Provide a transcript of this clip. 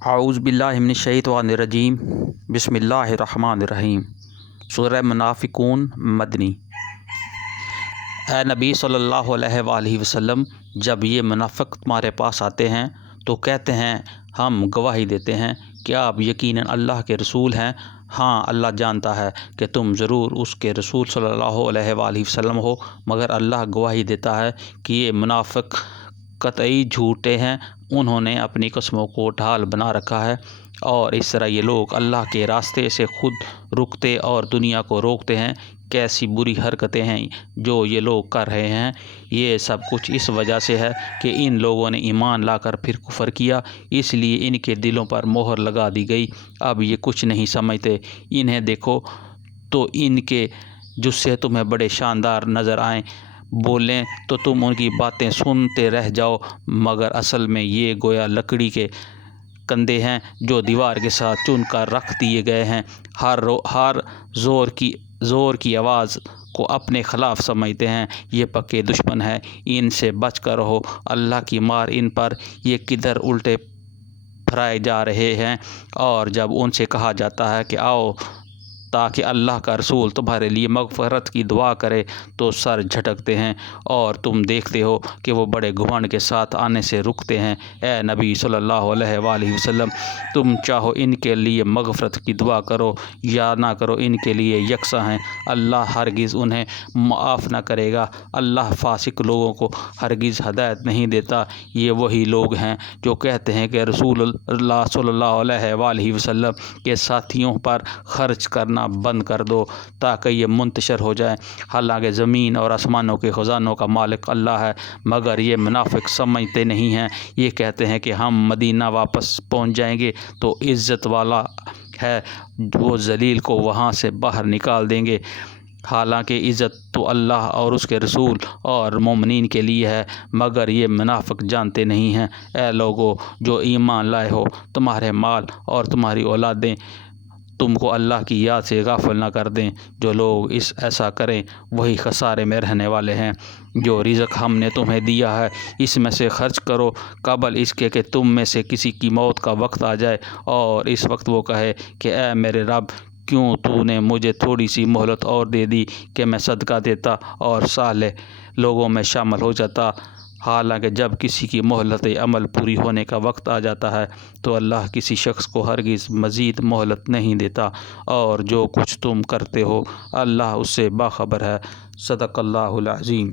اعوذ باللہ من الشیطان الرجیم بسم اللہ الرحمن الرحیم۔ سورہ منافقون مدنی۔ اے نبی صلی اللہ علیہ وآلہ وسلم، جب یہ منافق تمہارے پاس آتے ہیں تو کہتے ہیں ہم گواہی دیتے ہیں کہ آپ یقیناً اللہ کے رسول ہیں۔ ہاں، اللہ جانتا ہے کہ تم ضرور اس کے رسول صلی اللہ علیہ وآلہ وسلم ہو، مگر اللہ گواہی دیتا ہے کہ یہ منافق قطعی جھوٹے ہیں۔ انہوں نے اپنی قسموں کو ڈھال بنا رکھا ہے، اور اس طرح یہ لوگ اللہ کے راستے سے خود رکتے اور دنیا کو روکتے ہیں۔ کیسی بری حرکتیں ہیں جو یہ لوگ کر رہے ہیں۔ یہ سب کچھ اس وجہ سے ہے کہ ان لوگوں نے ایمان لا کر پھر کفر کیا، اس لیے ان کے دلوں پر مہر لگا دی گئی۔ اب یہ کچھ نہیں سمجھتے۔ انہیں دیکھو تو ان کے جسے تمہیں بڑے شاندار نظر آئیں، بولیں تو تم ان کی باتیں سنتے رہ جاؤ، مگر اصل میں یہ گویا لکڑی کے کندے ہیں جو دیوار کے ساتھ چن کر رکھ دیے گئے ہیں۔ ہر زور کی آواز کو اپنے خلاف سمجھتے ہیں۔ یہ پکے دشمن ہیں، ان سے بچ کر رہو۔ اللہ کی مار ان پر، یہ کدھر الٹے پھرائے جا رہے ہیں۔ اور جب ان سے کہا جاتا ہے کہ آؤ تاکہ اللہ کا رسول تمہارے لیے مغفرت کی دعا کرے، تو سر جھٹکتے ہیں، اور تم دیکھتے ہو کہ وہ بڑے گھمنڈ کے ساتھ آنے سے رکتے ہیں۔ اے نبی صلی اللہ علیہ وآلہ وسلم، تم چاہو ان کے لیے مغفرت کی دعا کرو یا نہ کرو، ان کے لیے یکساں ہیں، اللہ ہرگز انہیں معاف نہ کرے گا۔ اللہ فاسق لوگوں کو ہرگز ہدایت نہیں دیتا۔ یہ وہی لوگ ہیں جو کہتے ہیں کہ رسول اللہ صلی اللہ علیہ وآلہ وسلم کے ساتھیوں پر خرچ کرنا بند کر دو تاکہ یہ منتشر ہو جائیں، حالانکہ زمین اور آسمانوں کے خزانوں کا مالک اللہ ہے۔ مگر یہ منافق سمجھتے نہیں ہیں۔ یہ کہتے ہیں کہ ہم مدینہ واپس پہنچ جائیں گے تو عزت والا ہے، وہ ذلیل کو وہاں سے باہر نکال دیں گے، حالانکہ عزت تو اللہ اور اس کے رسول اور مومنین کے لیے ہے، مگر یہ منافق جانتے نہیں ہیں۔ اے لوگو جو ایمان لائے ہو، تمہارے مال اور تمہاری اولادیں تم کو اللہ کی یاد سے غافل نہ کر دیں۔ جو لوگ ایسا کریں وہی خسارے میں رہنے والے ہیں۔ جو رزق ہم نے تمہیں دیا ہے اس میں سے خرچ کرو، قبل اس کے کہ تم میں سے کسی کی موت کا وقت آ جائے، اور اس وقت وہ کہے کہ اے میرے رب، کیوں تو نے مجھے تھوڑی سی مہلت اور دے دی کہ میں صدقہ دیتا اور صالح لوگوں میں شامل ہو جاتا۔ حالانکہ جب کسی کی مہلت عمل پوری ہونے کا وقت آ جاتا ہے تو اللہ کسی شخص کو ہرگز مزید مہلت نہیں دیتا، اور جو کچھ تم کرتے ہو اللہ اس سے باخبر ہے۔ صدق اللہ العظیم۔